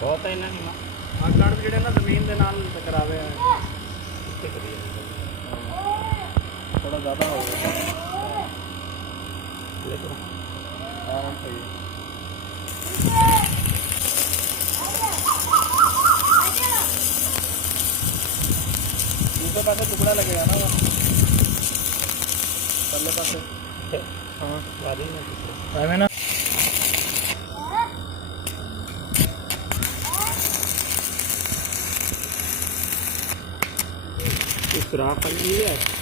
ਬਹੁਤ ਹੈ ਇਹਨਾਂ ਨੇ ਆਕੜ ਜਿਹੜੇ ਨਾ ਜ਼ਮੀਨ ਦੇ ਨਾਲ ਟਕਰਾਵੇ ਥੋੜਾ ਜ਼ਿਆਦਾ ਹੋ ਗਿਆ ਦੇਖੋ ਹਾਂ ਸਹੀ दूसरे पास टुकड़ा लगेगा ना पहले पास हाँ ना सुराख है